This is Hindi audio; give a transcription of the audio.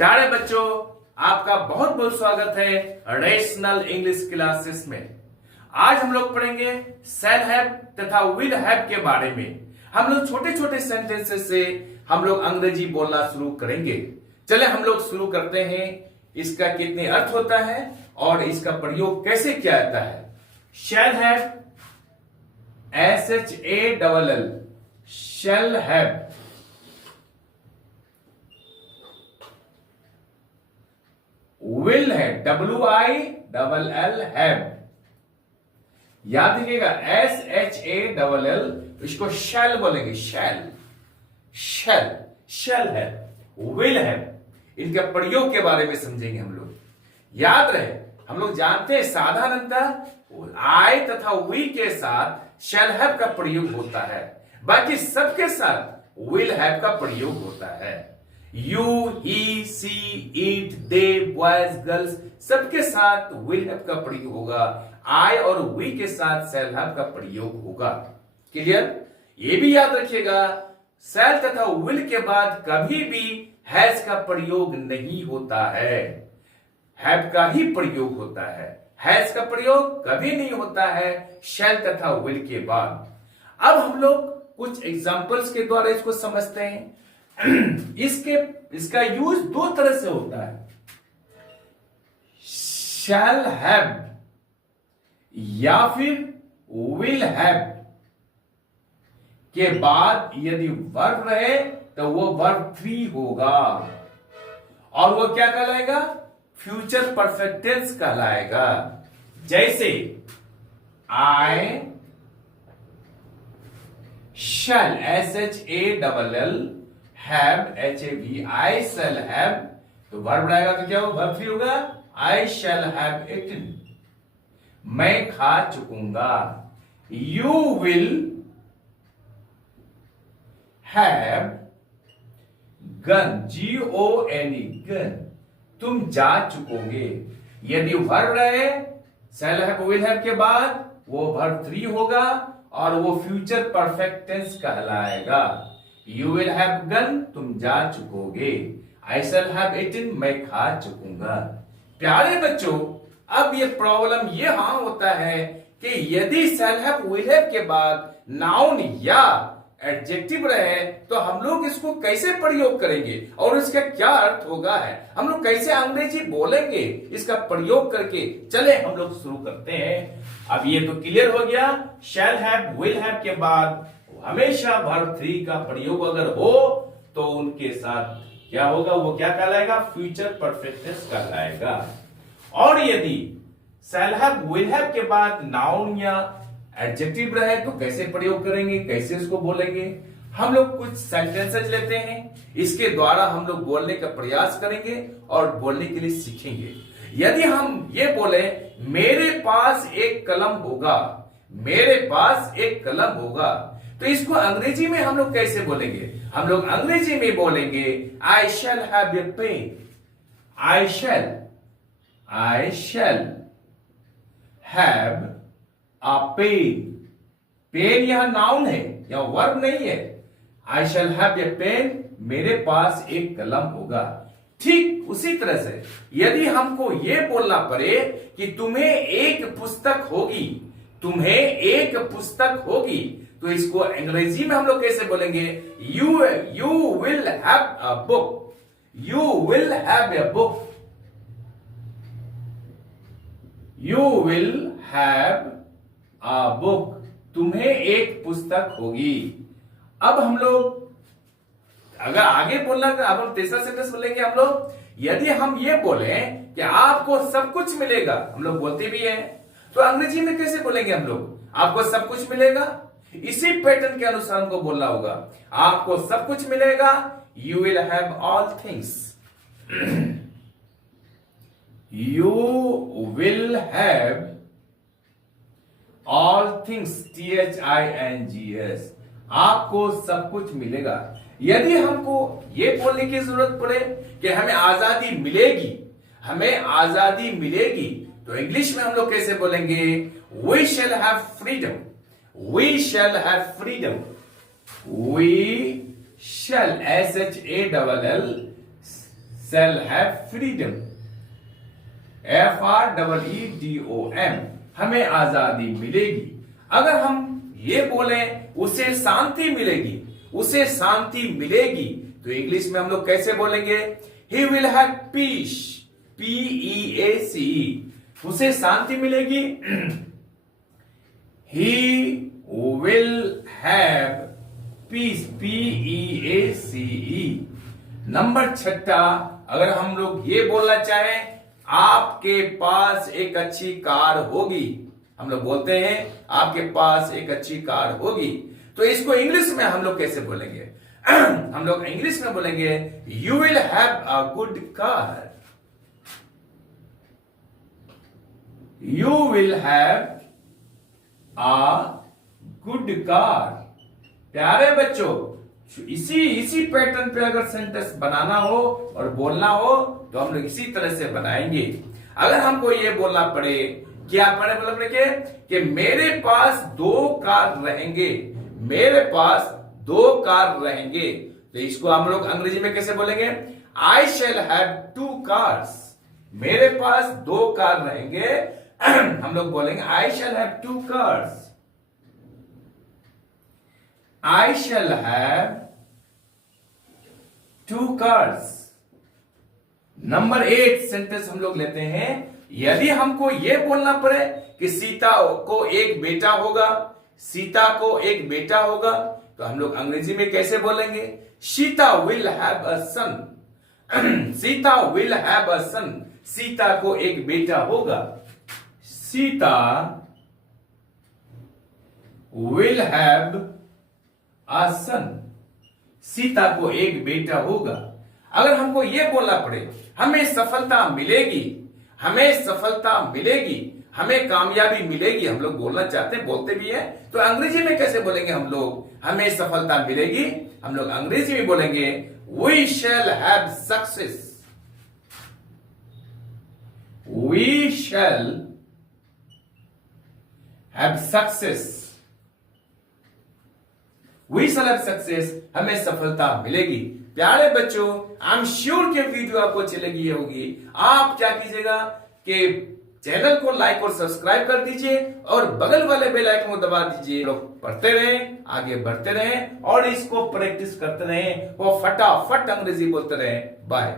प्यारे बच्चों, आपका बहुत बहुत स्वागत है नेशनल इंग्लिश क्लासेस में। आज हम लोग पढ़ेंगे शैल हैव तथा विल हैव के बारे में। हम लोग छोटे छोटे सेंटेंसेस से हम लोग अंग्रेजी बोलना शुरू करेंगे। चले हम लोग शुरू करते हैं। इसका कितने अर्थ होता है और इसका प्रयोग कैसे किया जाता है। Shall have, SHALL, shall have. Will है, WILL हैव। याद रखिएगा SHALL, इसको शैल बोलेंगे। शैल शैल शैल है, विल है। इनके प्रयोग के बारे में समझेंगे हम लोग। याद रहे, हम लोग जानते हैं साधारणतः आई तथा वी के साथ शैल हैव का प्रयोग होता है, बाकी सबके साथ विल हैव का प्रयोग होता है। You, he, she, it, they, boys, girls सबके साथ विल हैव का प्रयोग होगा। आई और वी के साथ शैल हैव का प्रयोग होगा। क्लियर? ये भी याद रखिएगा, शैल तथा विल के बाद कभी भी हैज का प्रयोग नहीं होता है। हैव का ही प्रयोग होता है। हैज का प्रयोग कभी नहीं होता है शैल तथा विल के बाद। अब हम लोग कुछ एग्जांपल्स के द्वारा इसको समझते हैं। इसका यूज दो तरह से होता है। शैल हैव या फिर विल हैव के बाद यदि वर्ब रहे तो वो वर्ब 3 होगा और वो क्या कहलाएगा? फ्यूचर परफेक्ट टेंस कहलाएगा। जैसे आई शैल, SHALL, have, HAV, I shall have, तो वर्ब रहेगा तो क्या होगा? वर्ब 3 होगा। I shall have eaten, मैं खा चुकूंगा। You will have gone, GONE, gone, तुम जा चुकोगे। यदि वर्ब रहे shall have, will have के बाद वो वर्ब 3 होगा और वो फ्यूचर परफेक्ट टेंस कहलाएगा। You will have gone, तुम जा चुकोगे। I shall have eaten, मैं खा चुकूंगा। प्यारे बच्चों, अब ये प्रॉब्लम ये होता है कि यदि shall have, will have के बाद नाउन या एडजेक्टिव रहे तो हम लोग इसको कैसे प्रयोग करेंगे और इसका क्या अर्थ होगा है, हम लोग कैसे अंग्रेजी बोलेंगे इसका प्रयोग करके। चले हम लोग शुरू करते हैं। अब ये तो क्लियर हो गया, शैल हैव, विल हैव के बाद हमेशा वर्ब 3 का प्रयोग अगर हो तो उनके साथ क्या होगा? वो क्या कहलाएगा? फ्यूचर परफेक्ट टेंस कहलाएगा। और यदि शैल हैव, विल हैव के बाद नाउन या एडजेक्टिव रहे तो कैसे प्रयोग करेंगे, कैसे इसको बोलेंगे? हम लोग कुछ सेंटेंसेस लेते हैं, इसके द्वारा हम लोग बोलने का प्रयास करेंगे और बोलने के लिए सीखेंगे। यदि हम ये बोले मेरे पास एक कलम होगा, मेरे पास एक कलम होगा, तो इसको अंग्रेजी में हम लोग कैसे बोलेंगे? हम लोग अंग्रेजी में बोलेंगे I shall have a pen. I shall have a pen. Pen यह नाउन है, यह वर्ब नहीं है। आई शैल हैव ए पेन, मेरे पास एक कलम होगा। ठीक उसी तरह से यदि हमको यह बोलना पड़े कि तुम्हें एक पुस्तक होगी, तुम्हें एक पुस्तक होगी, तो इसको अंग्रेजी में हम लोग कैसे बोलेंगे? You will have a book. You will have a book. You will have a book, तुम्हें एक पुस्तक होगी। अब हम लोग अगर आगे बोलना, अब हम तीसरा सेंटेंस बोलेंगे हम लोग। यदि हम ये बोले कि आपको सब कुछ मिलेगा, हम लोग बोलते भी हैं, तो अंग्रेजी में कैसे बोलेंगे हम लोग? आपको सब कुछ मिलेगा। इसी पैटर्न के अनुसार हमको बोलना होगा, आपको सब कुछ मिलेगा। You will have all things. You will have all things, THINGS, आपको सब कुछ मिलेगा। यदि हमको ये बोलने की जरूरत पड़े कि हमें आजादी मिलेगी, हमें आजादी मिलेगी, तो इंग्लिश में हम लोग कैसे बोलेंगे? We shall have freedom. We shall have freedom. We shall, SHALL, shall have freedom. FREEDOM, हमें आजादी मिलेगी। अगर हम ये बोले उसे शांति मिलेगी, उसे शांति मिलेगी, तो इंग्लिश में हम लोग कैसे बोलेंगे? He will have peace, PEACE, उसे शांति मिलेगी। He will have peace, PEACE। Number 6, अगर हम लोग ये बोलना चाहें आपके पास एक अच्छी कार होगी, हम लोग बोलते हैं आपके पास एक अच्छी कार होगी, तो इसको इंग्लिश में हम लोग कैसे बोलेंगे? हम लोग इंग्लिश में बोलेंगे you will have a good car, you will have a good car. प्यारे बच्चों, इसी पैटर्न पे अगर सेंटेंस बनाना हो और बोलना हो तो हम लोग इसी तरह से बनाएंगे। अगर हमको ये बोलना पड़े, क्या पड़े बोलने के कि मेरे पास 2 कार रहेंगे, मेरे पास 2 कार रहेंगे, तो इसको हम लोग अंग्रेजी में कैसे बोलेंगे? आई शैल हैव 2 कार्स, मेरे पास 2 कार रहेंगे। हम लोग बोलेंगे I shall have 2 cars, I shall have 2 cars. Number 8 sentence हम लोग लेते हैं। यदि हमको यह बोलना पड़े कि सीता को एक बेटा होगा, सीता को एक बेटा होगा, तो हम लोग अंग्रेजी में कैसे बोलेंगे? Sita will have a son, Sita will have a son, Sita को एक बेटा होगा, Sita will have son, Sita को एक बेटा होगा। अगर हमको यह बोलना पड़े हमें सफलता मिलेगी, हमें सफलता मिलेगी, हमें कामयाबी मिलेगी, हम लोग बोलना चाहते हैं, बोलते भी हैं, तो अंग्रेजी में कैसे बोलेंगे हम लोग? हमें सफलता मिलेगी, हम लोग अंग्रेजी में बोलेंगे we shall have success, we shall have success, we shall have success, हमें सफलता मिलेगी। प्यारे बच्चों, आई एम श्योर कि वीडियो आपको अच्छी लगी होगी। आप क्या कीजिएगा कि चैनल को लाइक और सब्सक्राइब कर दीजिए और बगल वाले बेल आइकन को दबा दीजिए। लोग पढ़ते रहें, आगे बढ़ते रहें और इसको प्रैक्टिस करते रहें और फटाफट अंग्रेजी बोलते रहें। बाय।